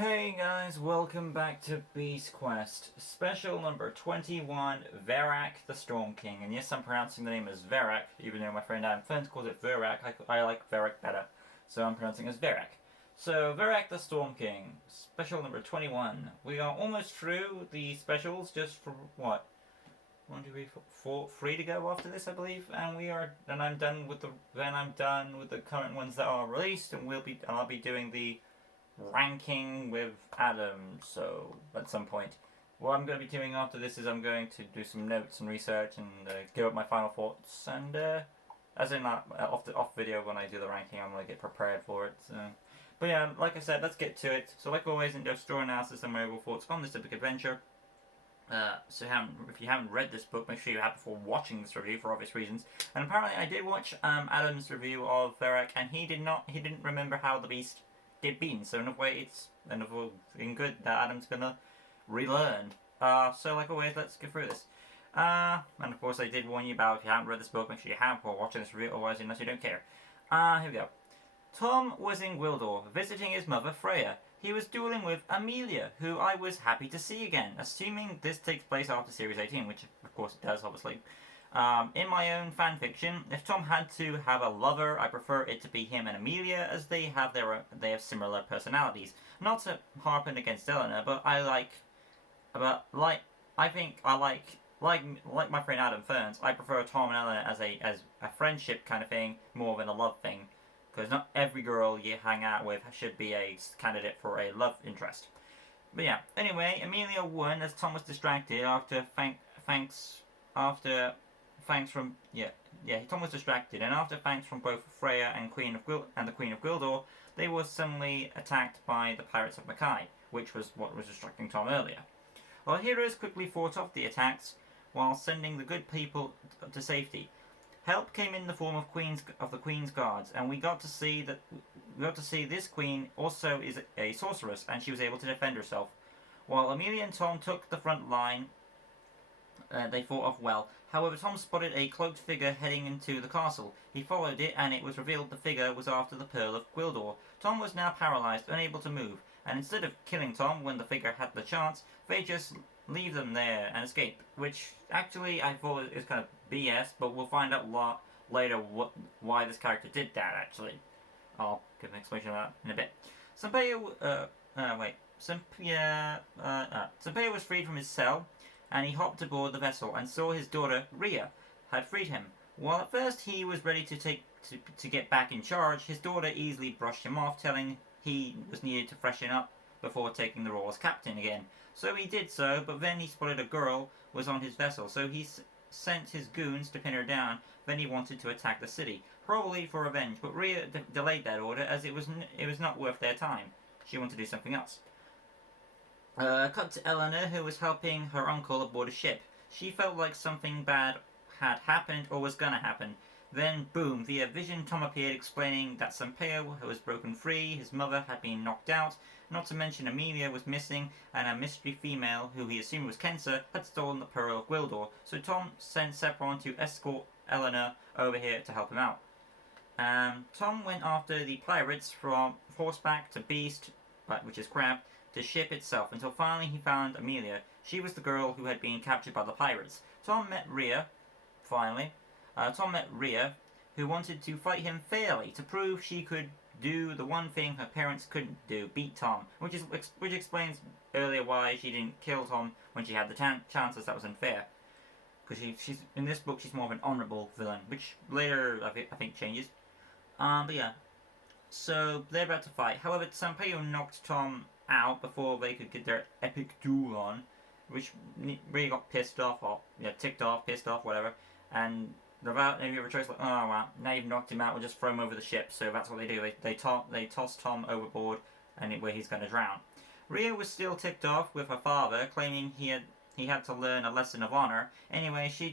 Hey guys, welcome back to Beast Quest, special number 21, Verak the Storm King. And yes, I'm pronouncing the name as Verak, even though my friend Adam Flint calls it Verak. I like Verak better, so I'm pronouncing it as Verak. So, Verak the Storm King, special number 21. We are almost through the specials, just for what? 1, 2, 3, 4, 3 to go after this, I believe, and I'm done with the current ones that are released, and I'll be doing the ranking with Adam. So at some point, what I'm going to be doing after this is I'm going to do some notes and research and give up my final thoughts. And as in off video when I do the ranking, I'm going to get prepared for it. So. But yeah, like I said, let's get to it. So like always, in depth story analysis and my overall thoughts on this epic adventure. If you haven't read this book, make sure you have before watching this review for obvious reasons. And apparently, I did watch Adam's review of Verak, and he didn't remember how the beast did beaten. So in a way, it's another thing good that Adam's gonna relearn. So like always, let's get through this. And of course, I did warn you about if you haven't read this book, make sure you have before watching this review, otherwise, unless you don't care. Here we go. Tom was in Gwildor, visiting his mother Freya. He was dueling with Amelia, who I was happy to see again, assuming this takes place after Series 18, which of course it does, obviously. In my own fanfiction, if Tom had to have a lover, I prefer it to be him and Amelia, as they have similar personalities. Not to harpen against Eleanor, but like my friend Adam Ferns, I prefer Tom and Eleanor as a friendship kind of thing, more than a love thing. Because not every girl you hang out with should be a candidate for a love interest. But yeah, anyway, Amelia won as Tom was distracted Tom was distracted, and after thanks from both Freya and the Queen of Gwildor, they were suddenly attacked by the pirates of Mackay, which was what was distracting Tom earlier. Our heroes quickly fought off the attacks while sending the good people to safety. Help came in the form of the Queen's guards, and we got to see this Queen also is a sorceress, and she was able to defend herself. While Amelia and Tom took the front line, they fought off well. However, Tom spotted a cloaked figure heading into the castle. He followed it, and it was revealed the figure was after the Pearl of Gwildor. Tom was now paralyzed, unable to move, and instead of killing Tom when the figure had the chance, they just leave them there and escape. Which, actually, I thought is kind of BS, but we'll find out a lot later why this character did that, actually. I'll give an explanation of that in a bit. Senpei was freed from his cell, and he hopped aboard the vessel and saw his daughter, Rhea, had freed him. While at first he was ready to get back in charge, his daughter easily brushed him off, telling he was needed to freshen up before taking the role as captain again. So he did so, but then he spotted a girl was on his vessel, so he sent his goons to pin her down. Then he wanted to attack the city, probably for revenge, but Rhea delayed that order as it was not worth their time. She wanted to do something else. Cut to Eleanor, who was helping her uncle aboard a ship. She felt like something bad had happened or was gonna happen. Then, boom, via vision, Tom appeared explaining that Senpei was broken free, his mother had been knocked out, not to mention Amelia was missing, and a mystery female, who he assumed was Kensa, had stolen the Pearl of Gwildor, so Tom sent Sepron to escort Eleanor over here to help him out. Tom went after the pirates from horseback to beast, which is crab, to ship itself, until finally he found Amelia. She was the girl who had been captured by the pirates. Tom met Rhea, who wanted to fight him fairly, to prove she could do the one thing her parents couldn't do, beat Tom, which explains earlier why she didn't kill Tom when she had the chances. That was unfair. Because she's in this book, she's more of an honourable villain, which later I think changes. But yeah. So they're about to fight. However, Senpei knocked Tom out before they could get their epic duel on, which really got pissed off, or ticked off, pissed off, whatever. And without any other choice, like, oh well, now you've knocked him out, we'll just throw him over the ship. So that's what they do. They toss Tom overboard, and where he's going to drown. Rhea was still ticked off with her father, claiming he had to learn a lesson of honor. Anyway, she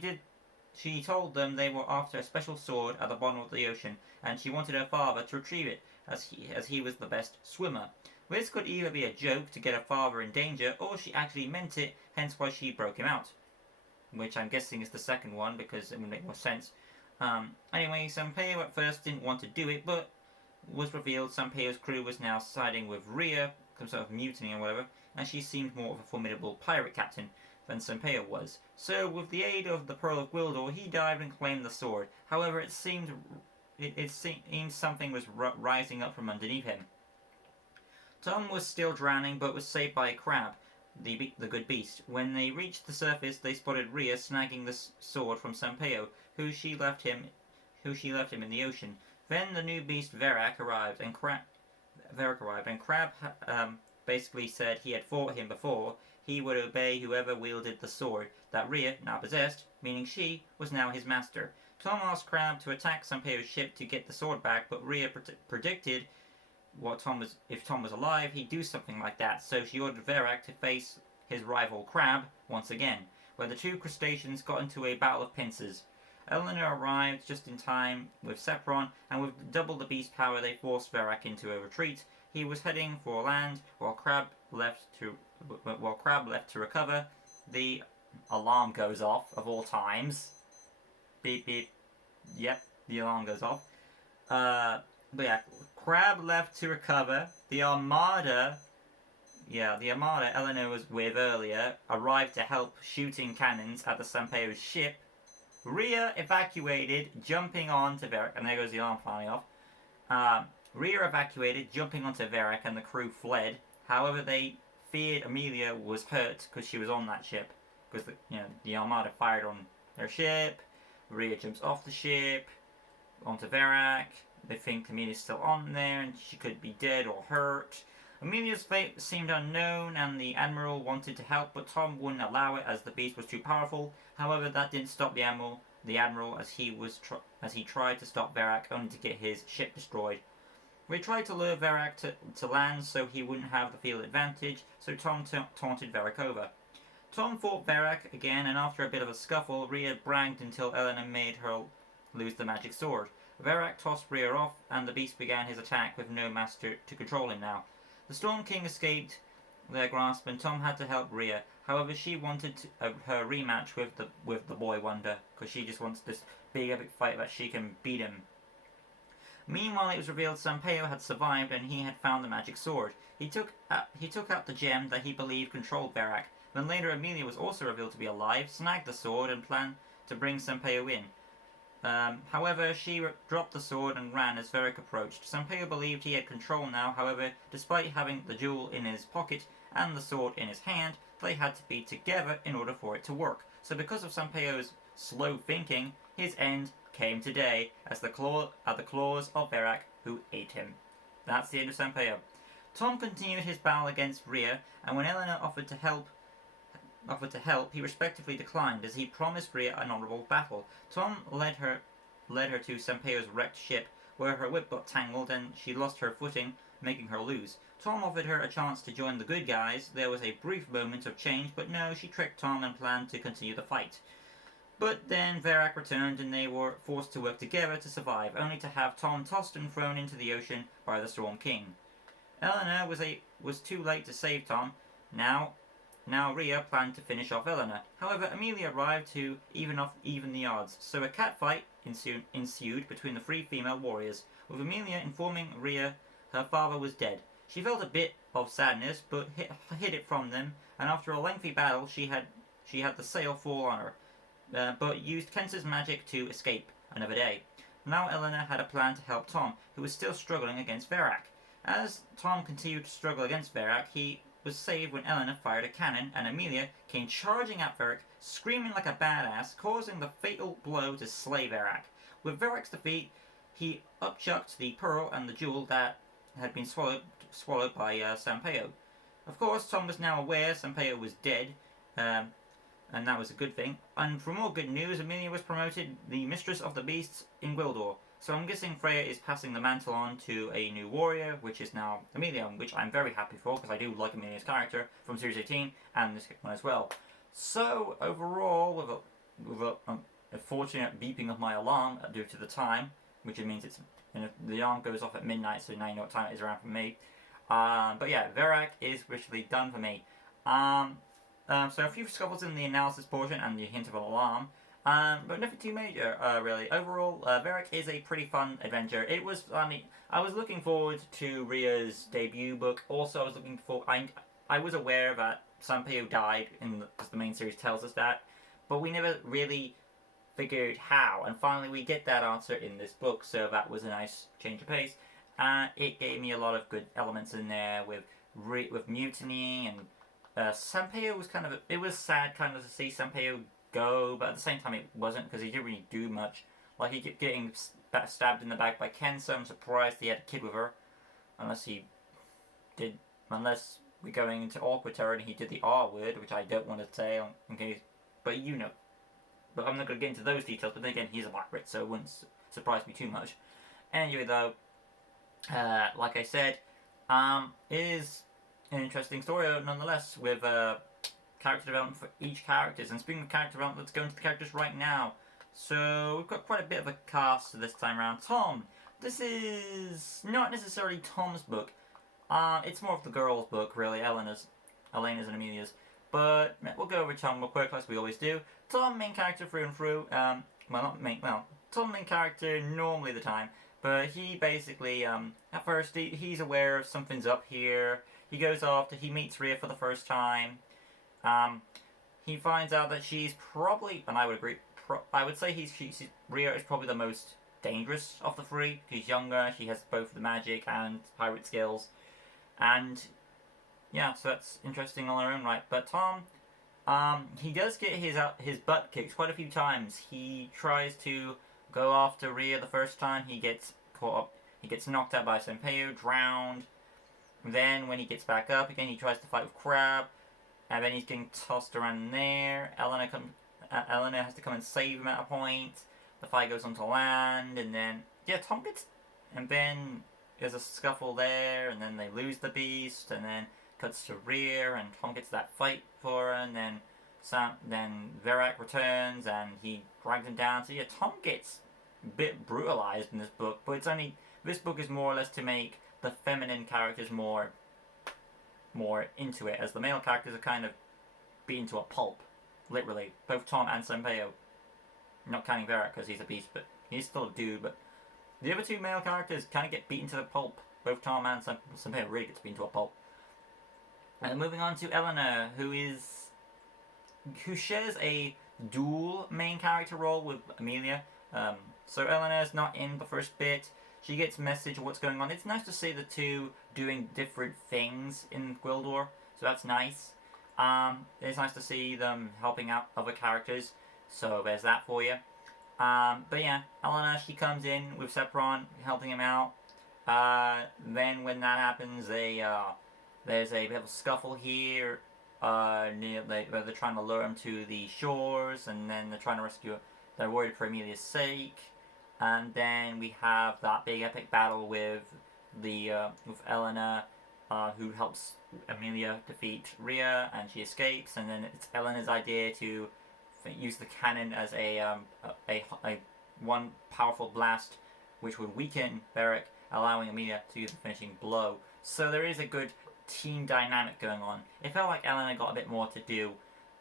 told them they were after a special sword at the bottom of the ocean, and she wanted her father to retrieve it, as he was the best swimmer. This could either be a joke to get her father in danger, or she actually meant it, hence why she broke him out. Which I'm guessing is the second one, because it would make more sense. Anyway, Senpei at first didn't want to do it, but was revealed Senpei's crew was now siding with Rhea, some sort of mutiny or whatever, and she seemed more of a formidable pirate captain than Sampaio was. So, with the aid of the Pearl of Gwildor, he dived and claimed the sword. However, it seemed something was rising up from underneath him. Tom was still drowning, but was saved by a crab, the good beast. When they reached the surface, they spotted Rhea snagging the sword from Sampaio, who she left him in the ocean. Then the new beast Verak arrived, and Crab basically said he had fought him before. He would obey whoever wielded the sword that Rhea now possessed, meaning she was now his master. Tom asked Crab to attack Sampaio's ship to get the sword back, but Rhea predicted if Tom was alive, he'd do something like that, so she ordered Verak to face his rival Crab once again, where the two crustaceans got into a battle of pincers. Eleanor arrived just in time with Sepron, and with double the beast power they forced Verak into a retreat. He was heading for land while Crab left to recover. The alarm goes off, of all times. Beep beep. Yep, the alarm goes off. But yeah, Crab left to recover. The armada Eleanor was with earlier arrived to help shooting cannons at the Sampaio's ship. Rhea evacuated, jumping onto Verak, and there goes the alarm finally off. Rhea evacuated, jumping onto Verak, and the crew fled. However, they feared Amelia was hurt because she was on that ship. Because the armada fired on their ship. Rhea jumps off the ship onto Verak. They think Amelia's still on there and she could be dead or hurt. Amelia's fate seemed unknown, and the Admiral wanted to help, but Tom wouldn't allow it as the beast was too powerful. However, that didn't stop the Admiral as he tried to stop Verak, only to get his ship destroyed. We tried to lure Verak to land so he wouldn't have the field advantage, so Tom taunted Verak over. Tom fought Verak again, and after a bit of a scuffle, Rhea bragged until Eleanor made her lose the magic sword. Verak tossed Rhea off, and the beast began his attack with no master to control him now. The Storm King escaped their grasp, and Tom had to help Rhea. However, she wanted her rematch with the Boy Wonder, because she just wants this big epic fight that she can beat him. Meanwhile, it was revealed Sampaio had survived, and he had found the magic sword. He took out the gem that he believed controlled Verak. Then later, Amelia was also revealed to be alive, snagged the sword, and planned to bring Sampaio in. However, she dropped the sword and ran as Verak approached. Sampaio believed he had control now. However, despite having the jewel in his pocket and the sword in his hand, they had to be together in order for it to work. So because of Sampaio's slow thinking, his end came today as the claws of Verak, who ate him. That's the end of Sampaio. Tom continued his battle against Rhea, and when Eleanor offered to help, he respectfully declined, as he promised Rhea an honourable battle. Tom led her to Sampaio's wrecked ship, where her whip got tangled and she lost her footing, making her lose. Tom offered her a chance to join the good guys. There was a brief moment of change, but no, she tricked Tom and planned to continue the fight. But then Verak returned, and they were forced to work together to survive, only to have Tom tossed and thrown into the ocean by the Storm King. Eleanor was too late to save Tom. Now Rhea planned to finish off Eleanor. However, Amelia arrived to even the odds, so a catfight ensued between the three female warriors, with Amelia informing Rhea her father was dead. She felt a bit of sadness, but hid it from them, and after a lengthy battle, she had the sail fall on her, but used Kensa's magic to escape another day. Now Eleanor had a plan to help Tom, who was still struggling against Verak. As Tom continued to struggle against Verak, he was saved when Eleanor fired a cannon, and Amelia came charging at Verak, screaming like a badass, causing the fatal blow to slay Verak. With Verak's defeat, he upchucked the pearl and the jewel that had been swallowed by Sampaio. Of course, Tom was now aware Sampaio was dead, and that was a good thing. And for more good news, Amelia was promoted the Mistress of the Beasts in Gwildor. So I'm guessing Freya is passing the mantle on to a new warrior, which is now Amelia, which I'm very happy for, because I do like Amelia's character from Series 18, and this one as well. So, overall, with a fortunate beeping of my alarm due to the time, which means the alarm goes off at midnight, so now you know what time it is around for me. But yeah, Verak is officially done for me. So a few scuffles in the analysis portion and the hint of an alarm. But nothing too major, really. Overall, Verak is a pretty fun adventure. It was funny. I was looking forward to Ria's debut book. Also, I was looking for. I was aware that Sanpeo died because the main series tells us that, but we never really figured how. And finally, we get that answer in this book. So that was a nice change of pace. It gave me a lot of good elements in there with mutiny and Sanpeo was kind of. It was sad kind of to see Sanpeo go, but at the same time it wasn't because he didn't really do much. Like he kept getting stabbed in the back by Ken, so I'm surprised he had a kid with her. Unless he did, unless we're going into awkward territory and he did the R word, which I don't want to say in case, but you know. But I'm not going to get into those details, but then again, he's a Black Brit, so it wouldn't surprise me too much. Anyway, though, like I said, it is an interesting story nonetheless, with character development for each character. And speaking of character development, let's go into the characters right now. So we've got quite a bit of a cast this time around. Tom. This is not necessarily Tom's book. It's more of the girls' book, really. Elena's and Amelia's. But we'll go over Tom real quick, as we always do. Tom, main character through and through. Tom, main character normally the time. But he basically, at first, he's aware something's up here. He goes off he meets Ria for the first time. He finds out that she's probably, and I would agree, I would say Ria is probably the most dangerous of the three. She's younger, she has both the magic and pirate skills. And, yeah, so that's interesting on her own right. But Tom, he does get his butt kicked quite a few times. He tries to go after Ria the first time. He gets caught up. He gets knocked out by Sanpeo, drowned. Then when he gets back up again, he tries to fight with Crab. And then he's getting tossed around there. Elena has to come and save him at a point. The fight goes onto land. And then, yeah, Tom gets... And then there's a scuffle there. And then they lose the beast. And then cuts to Ria. And Tom gets that fight for her. And then Verak returns. And he drags him down. So yeah, Tom gets a bit brutalized in this book. But it's only... This book is more or less to make the feminine characters more into it, as the male characters are kind of beaten to a pulp, literally. Both Tom and Sanpeo. Not counting Verak because he's a beast, but he's still a dude. But the other two male characters kind of get beaten to the pulp. Both Tom and Sanpeo really gets beaten to a pulp. And moving on to Elena, who shares a dual main character role with Amelia. So Elena's not in the first bit. She gets a message of what's going on. It's nice to see the two doing different things in Gwildor, so that's nice. It's nice to see them helping out other characters, so there's that for you. But yeah, Elena, she comes in with Sepron, helping him out. Then when that happens, there's a bit of a scuffle here. Where they're trying to lure him to the shores, and then they're trying to rescue her. They're worried for Amelia's sake. And then we have that big epic battle with Elena, who helps Amelia defeat Ria, and she escapes. And then it's Elena's idea to use the cannon as a one powerful blast, which would weaken Verak, allowing Amelia to use the finishing blow. So there is a good team dynamic going on. It felt like Elena got a bit more to do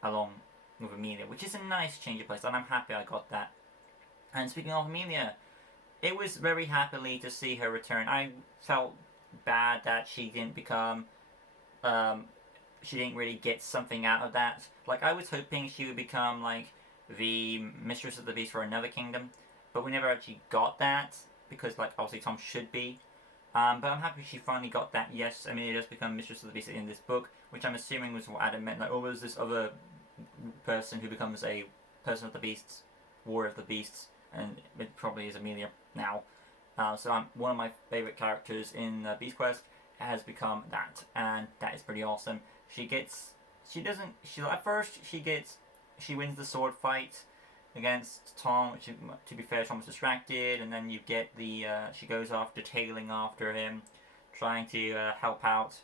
along with Amelia, which is a nice change of place, and I'm happy I got that. And speaking of Amelia, it was very happily to see her return. I felt bad that she didn't become, she didn't really get something out of that. Like, I was hoping she would become, like, the Mistress of the Beast for another kingdom, but we never actually got that, because, like, obviously Tom should be. But I'm happy she finally got that. Yes, Amelia does become Mistress of the Beast in this book, which I'm assuming was what Adam meant. Like, oh, there's this other person who becomes a Person of the Beasts, War of the Beasts, and it probably is Amelia now. So one of my favourite characters in Beast Quest has become that, and that is pretty awesome. She wins the sword fight against Tom, which, to be fair, Tom was distracted, and then you get she goes after, tailing after him, trying to help out.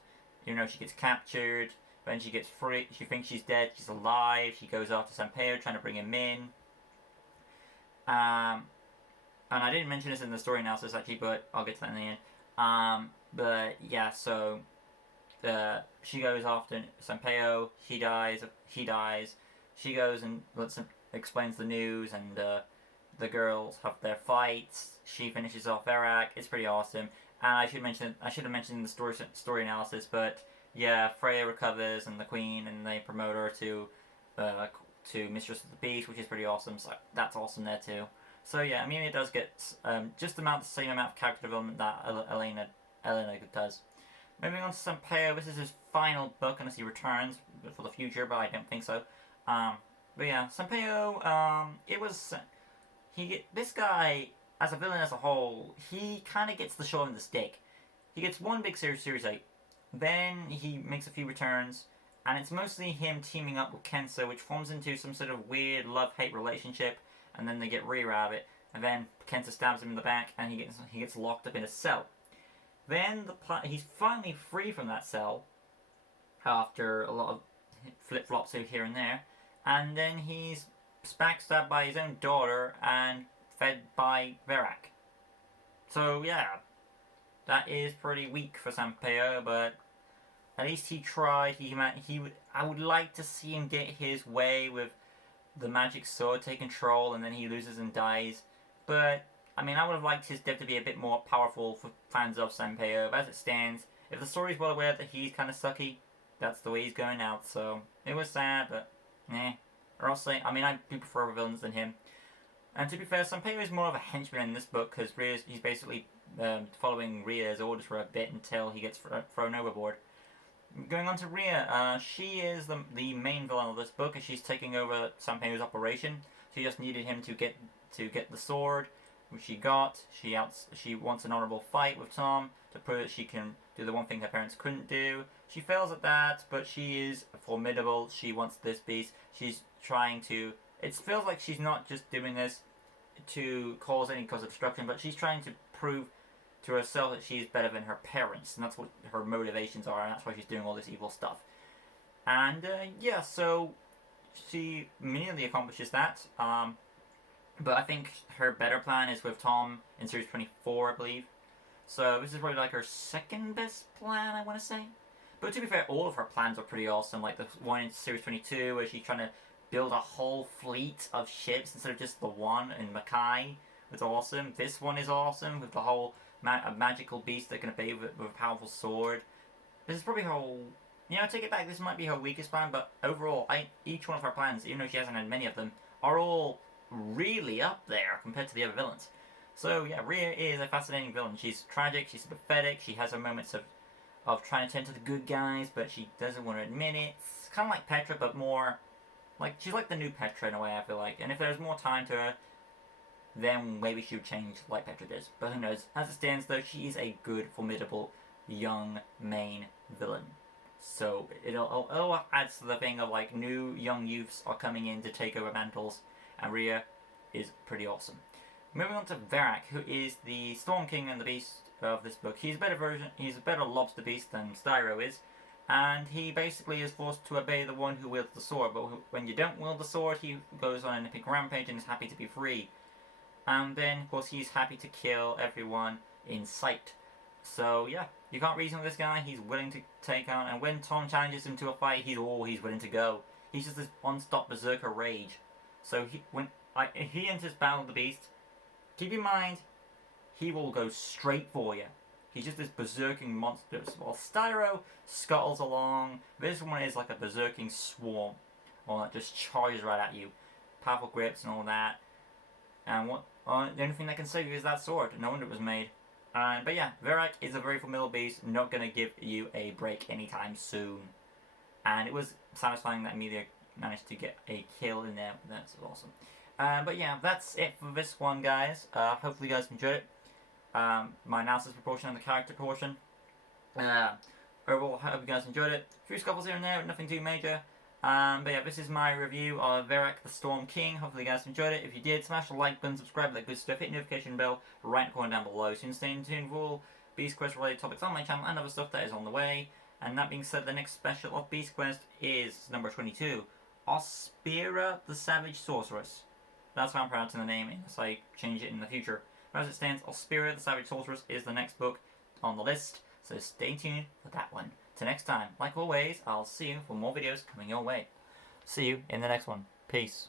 You know, she gets captured, then she gets free, she thinks she's dead, she's alive, she goes after Sanpeo, trying to bring him in. And I didn't mention this in the story analysis actually, but I'll get to that in the end. But yeah, so she goes after Sanpeo, he dies. She goes and lets him, explains the news, and the girls have their fights. She finishes off Verak. It's pretty awesome. And I should have mentioned the story analysis, but yeah, Freya recovers and the Queen, and they promote her to Mistress of the Beast, which is pretty awesome. So that's awesome there too. So yeah, Amelia does get just the same amount of character development that Elena does. Moving on to Sampaio, this is his final book unless he returns for the future, but I don't think so. But yeah, Sampaio, this guy, as a villain as a whole, he kind of gets the short end of the stick. He gets one big series 8, then he makes a few returns, and it's mostly him teaming up with Kensa, which forms into some sort of weird love-hate relationship, and then they get rear out of it, and then Kensa stabs him in the back, and he gets locked up in a cell. Then he's finally free from that cell, after a lot of flip-flops here and there, and then he's backstabbed by his own daughter and fed by Verak. So yeah, that is pretty weak for Sampaio, but at least he tried. I would like to see him get his way with the magic sword, take control, and then he loses and dies. But I mean, I would have liked his death to be a bit more powerful for fans of Sampaio. But as it stands, if the story's well aware that he's kind of sucky, that's the way he's going out. So it was sad, but Or else, I do prefer villains than him. And to be fair, Sampaio is more of a henchman in this book because he's basically following Rhea's orders for a bit until he gets thrown overboard. Going on to Rhea, she is the main villain of this book, as she's taking over Sampaio's operation. She just needed him to get the sword, which she got. She wants an honorable fight with Tom to prove that she can do the one thing her parents couldn't do. She fails at that, but she is formidable. She wants this beast. She's trying to... It feels like she's not just doing this to cause any cause of destruction, but she's trying to prove to herself that she's better than her parents, and that's what her motivations are, and that's why she's doing all this evil stuff. And yeah, so she immediately accomplishes that. But I think her better plan is with Tom in series 24, I believe. So this is probably like her second best plan, I want to say. But to be fair, all of her plans are pretty awesome. Like the one in series 22, where she's trying to build a whole fleet of ships instead of just the one in Makai. It's awesome. This one is awesome with the whole magical beast that can obey with a powerful sword. This is probably her... I take it back. This might be her weakest plan, but overall, each one of her plans, even though she hasn't had many of them, are all really up there compared to the other villains. So yeah, Rhea is a fascinating villain. She's tragic, she's pathetic, she has her moments of trying to turn to the good guys, but she doesn't want to admit it. It's kind of like Petra, but more... she's like the new Petra in a way, I feel like. And if there's more time to her, then maybe she would change like Petra does. But who knows. As it stands, though, she is a good, formidable, young main villain. So it'll add to the thing of new young youths are coming in to take over mantles, and Rhea is pretty awesome. Moving on to Verak, who is the Storm King and the Beast of this book. He's a better lobster beast than Styro is, and he basically is forced to obey the one who wields the sword. But when you don't wield the sword, he goes on an epic rampage and is happy to be free. And then, of course, he's happy to kill everyone in sight. So yeah, you can't reason with this guy. He's willing to take on, and when Tom challenges him to a fight, he's willing to go. He's just this one-stop berserker rage. So if he enters Battle of the Beast, keep in mind, he will go straight for you. He's just this berserking monster. While Styro scuttles along, this one is like a berserking swarm. Or it just charges right at you. Powerful grips and all that. And the only thing that can save you is that sword. No wonder it was made. But yeah, Verak is a very formidable beast. Not going to give you a break anytime soon. And it was satisfying that Amelia managed to get a kill in there. That's awesome. But yeah, that's it for this one, guys. Hopefully you guys enjoyed it. My analysis proportion and the character portion. Overall, I hope you guys enjoyed it. A few scuffles here and there, nothing too major. But yeah, this is my review of Verak the Storm King. Hopefully you guys enjoyed it. If you did, smash the like button, subscribe, that good stuff. Hit the notification bell right in the corner down below so you can stay in tune for all Beast Quest related topics on my channel and other stuff that is on the way. And that being said, the next special of Beast Quest is number 22. Ospira the Savage Sorceress. That's how I'm pronouncing the name unless I change it in the future. But as it stands, Ospira the Savage Sorceress is the next book on the list. So stay tuned for that one. Till next time, like always, I'll see you for more videos coming your way. See you in the next one. Peace.